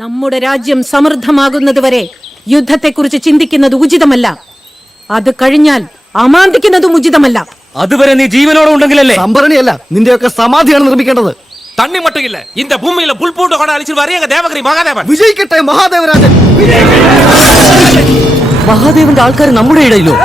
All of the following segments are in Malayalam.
നമ്മുടെ രാജ്യം സമൃദ്ധമാകുന്നതുവരെ യുദ്ധത്തെക്കുറിച്ച് ചിന്തിക്കുന്നത് ഉചിതമല്ല. അത് കഴിഞ്ഞാൽ അമാന്തിക്കുന്നതും ഉചിതമല്ല. അതുവരെ നീ ജീവനോടെ ഉണ്ടെങ്കിലല്ലേ? സംഭരണിയല്ല, നിന്റെയൊക്കെ സമാധിയാണ് നിർമ്മിക്കേണ്ടത്. തണ്ണി മട്ടില്ല இந்த பூமியில புல்பூண்டு கொட அழிச்சு வரையங்க தேவகிரி മഹാദേവൻ. വിജയിക്കട്ടെ മഹാദേവരാജൻ. മഹാദേവന്റെ ആൾക്കാർ നമ്മുടെ ഇടയിലോ?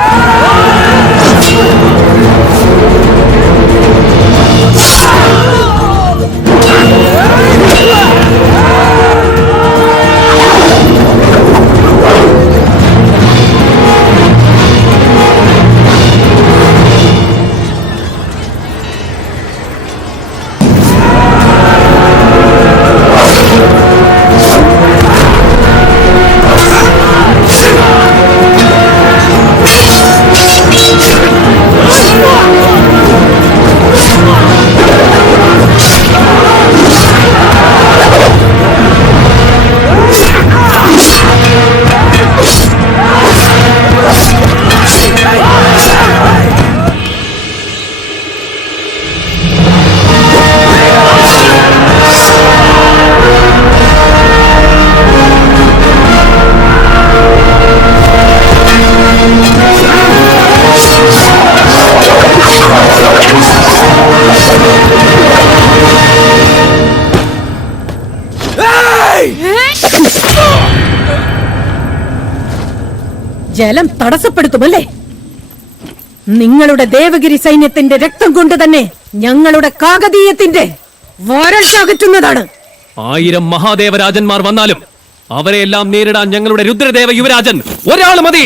ജലം തടസ്സപ്പെടുത്തുമല്ലേ? നിങ്ങളുടെ ദേവഗിരി സൈന്യത്തിന്റെ രക്തം കൊണ്ട് തന്നെ ഞങ്ങളുടെ കാകതീയത്തിന്റെ വരൾച്ച അകറ്റുന്നതാണ്. 1000 മഹാദേവരാജന്മാർ വന്നാലും അവരെയെല്ലാം നേരിടാൻ ഞങ്ങളുടെ രുദ്രദേവ യുവരാജൻ ഒരാൾ മതി.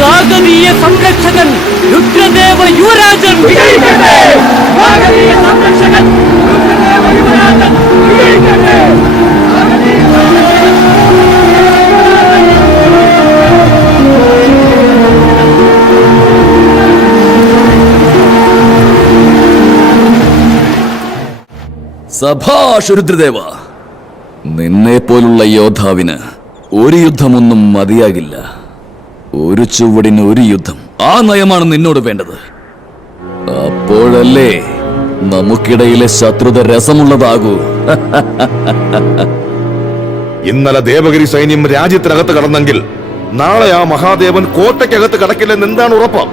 കാകതീയ സംരക്ഷകൻ രുദ്രദേവ യുവരാജൻ വിജയിക്കട്ടെ! കാകതീയ സംരക്ഷകൻ രുദ്രദേവ യുവരാജൻ വിജയിക്കട്ടെ! സഭാഷ് രുദ്രദേവ, നിന്നെ പോലുള്ള യോദ്ധാവിന് ഒരു യുദ്ധമൊന്നും മതിയാകില്ല. ഒരു ചുവടിന് ഒരു യുദ്ധം, ആ നയമാണ് നിന്നോട് വേണ്ടത്. അപ്പോഴല്ലേ നമുക്കിടയിലെ ശത്രുത രസമുള്ളതാകൂ. ഇന്നലെ ദേവഗിരി സൈന്യം രാജ്യത്തിനകത്ത് കടന്നെങ്കിൽ നാളെ ആ മഹാദേവൻ കോട്ടയ്ക്കകത്ത് കടക്കില്ലെന്ന് എന്താണ് ഉറപ്പ്?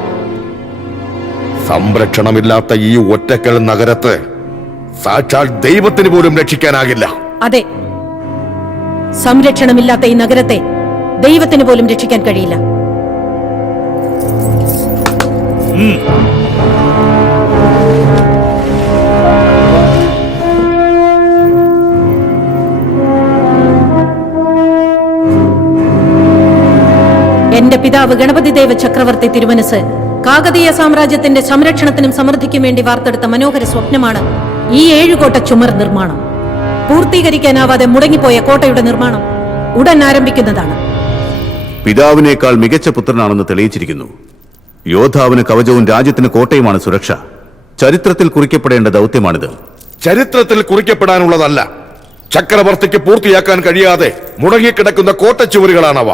സംരക്ഷണമില്ലാത്ത ഈ ഒറ്റക്കൽ നഗരത്തെ സാക്ഷാൽ ദൈവത്തിന് പോലും രക്ഷിക്കാനാകില്ല. അതെ, സംരക്ഷണമില്ലാത്ത ഈ നഗരത്തെ ദൈവത്തിന് പോലും രക്ഷിക്കാൻ കഴിയില്ല. എന്റെ പിതാവ് ഗണപതിദേവ ചക്രവർത്തി തിരുമനസ് കാകതീയ സാമ്രാജ്യത്തിന്റെ സംരക്ഷണത്തിനും സമൃദ്ധിക്കും വേണ്ടി വാർത്തെടുത്ത മനോഹര സ്വപ്നമാണ് ഈ 7 കോട്ട ചുമർ നിർമ്മാണം. പൂർത്തീകരിക്കാനാവാതെ മുടങ്ങിപ്പോയ കോട്ടയുടെ നിർമ്മാണം ഉടൻ ആരംഭിക്കുന്നതാണ്. പിതാവിനേക്കാൾ മികച്ച പുത്രനാണെന്ന് തെളിയിച്ചിരിക്കുന്നു. യോദ്ധാവിന് കവചവും രാജ്യത്തിന് കോട്ടയുമാണ് സുരക്ഷ. ചരിത്രത്തിൽ കുറിക്കപ്പെടേണ്ട ദൗത്യമാണിത്. ചരിത്രത്തിൽ കുറിക്കപ്പെടാനുള്ളതല്ല, ചക്രവർത്തിക്ക് പൂർത്തിയാക്കാൻ കഴിയാതെ മുടങ്ങിക്കിടക്കുന്ന കോട്ടച്ചുവരുകളാണവ.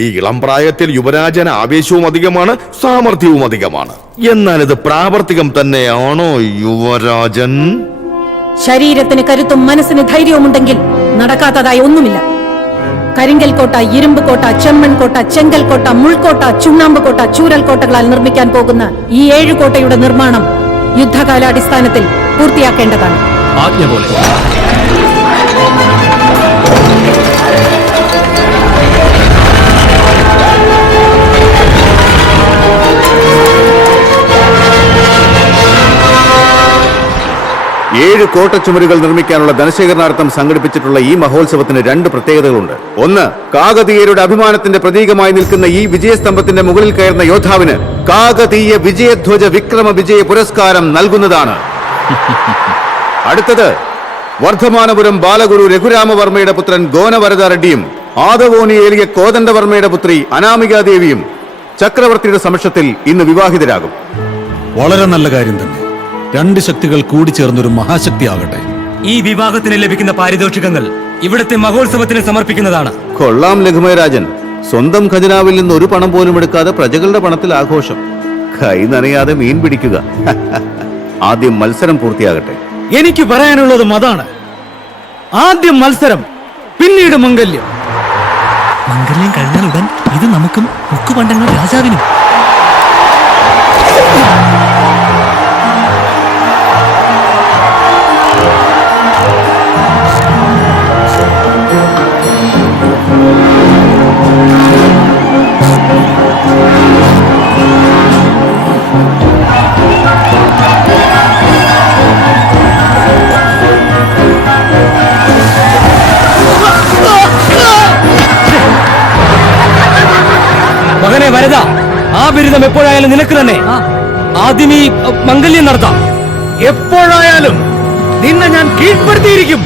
ഈ ഇളം പ്രായത്തിൽ യുവരാജന് ആവേശവും അധികമാണ്, സാമർഥ്യവും അധികമാണ്. എന്നാൽ ഇത് പ്രാവർത്തികം തന്നെയാണോ യുവരാജൻ? ശരീരത്തിന് കരുത്തും മനസ്സിന് ധൈര്യവും ഉണ്ടെങ്കിൽ നടക്കാത്തതായി ഒന്നുമില്ല. കരിങ്കൽ കോട്ട, ഇരുമ്പ് കോട്ട, ചെമ്മൺ കോട്ട, ചെങ്കൽ കോട്ട, മുൾക്കോട്ട, ചുണ്ണാമ്പ് കോട്ട, ചൂരൽ കോട്ടകളാൽ നിർമ്മിക്കാൻ പോകുന്ന ഈ 7 കോട്ടയുടെ നിർമ്മാണം യുദ്ധകാലാടിസ്ഥാനത്തിൽ പൂർത്തിയാക്കേണ്ടതാണ്. ആജ്ഞ പോലെ. 7 കോട്ടച്ചുമരുകൾ നിർമ്മിക്കാനുള്ള ധനശേഖരണാർത്ഥം സംഘടിപ്പിച്ചിട്ടുള്ള ഈ മഹോത്സവത്തിന് 2 പ്രത്യേകതകളുണ്ട്. ഒന്ന്, കാകതീയരുടെ അഭിമാനത്തിന്റെ പ്രതീകമായി നിൽക്കുന്ന ഈ വിജയസ്തംഭത്തിന്റെ മുകളിൽ കയറുന്ന യോദ്ധാവിന് കാകതീയ വിജയധ്വജ വിക്രമ വിജയ പുരസ്കാരം നൽകുന്നതാണ്. അടുത്തത്, വർദ്ധമാനപുരം ബാലഗുരു രഘുരാമവർമ്മയുടെ പുത്രൻ ഗോനവരദ റെഡ്ഡിയും ആദവോനി ഏലിയ കോദണ്ഡവർമ്മയുടെ പുത്രി അനാമികാദേവിയും ചക്രവർത്തിയുടെ സമക്ഷത്തിൽ ഇന്ന് വിവാഹിതരാകും. വളരെ നല്ല കാര്യം തന്നെ. 2 ശക്തികൾ കൂടിച്ചേർന്നൊരു മഹാശക്തിയാകട്ടെ. ഈ വിവാഹത്തിന് ലഭിക്കുന്ന പാരിതോഷികങ്ങൾ ഇവിടുത്തെ മഹോത്സവത്തിന് സമർപ്പിക്കുന്നതാണ്. കൊള്ളാം ലഘുമയരാജൻ, സ്വന്തം ഖജനാവിൽ നിന്ന് ഒരു പണം പോലും എടുക്കാതെ പ്രജകളുടെ പണത്തിൽ ആഘോഷം. കൈ നനയാതെ മീൻ പിടിക്കുക. ആദ്യം മത്സരം പൂർത്തിയാകട്ടെ. എനിക്ക് പറയാനുള്ളതും അതാണ്. ആദ്യം മത്സരം, പിന്നീട് മംഗല്യം. മംഗല്യം കഴിഞ്ഞാൽ ഉടൻ ഇത് നമുക്കും മുക്കുപണ്ടങ്ങൾ രാജാവിനും. മകനെ വരദ, ആ ബിരുദം എപ്പോഴായാലും നിനക്ക് തന്നെ. ആദ്യം ഈ മംഗല്യം നടത്താം. എപ്പോഴായാലും നിന്നെ ഞാൻ കീഴ്പ്പെടുത്തിയിരിക്കും.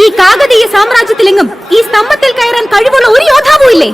ഈ കാകതീയ സാമ്രാജ്യത്തിലെങ്ങും ഈ സ്തംഭത്തിൽ കയറാൻ കഴിവുള്ള ഒരു യോദ്ധാവും ഇല്ലേ?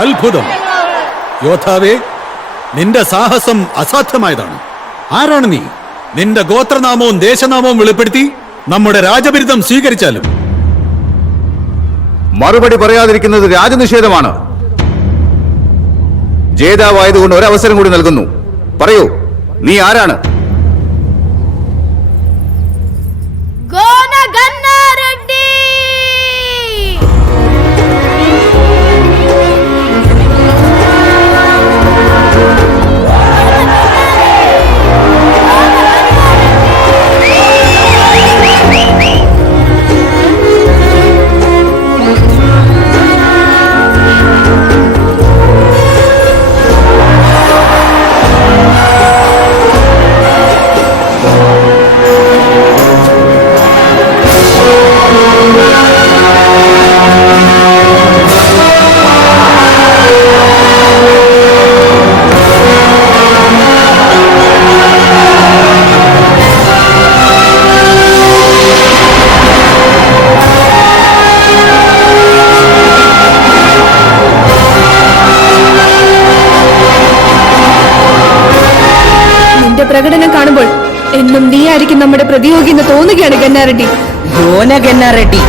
അത്ഭുതം യോദ്ധാവേ, നിന്റെ സാഹസം അസാധ്യമായതാണ്. ആരാണ് നീ? നിന്റെ ഗോത്രനാമവും ദേശനാമവും വെളിപ്പെടുത്തി നമ്മുടെ രാജബിരുദം സ്വീകരിച്ചാലും. മറുപടി പറയാതിരിക്കുന്നത് രാജനിഷേധമാണ്. ജേതാവായതുകൊണ്ട് ഒരവസരം കൂടി നൽകുന്നു. പറയൂ, നീ ആരാണ്? പ്രകടനം കാണുമ്പോൾ എന്നും നീയായിരിക്കും നമ്മുടെ പ്രതിയോഗി എന്ന് തോന്നുകയാണ് ഗന്നാറെഡ്ഡി. ഗന്നാറെഡ്ഡി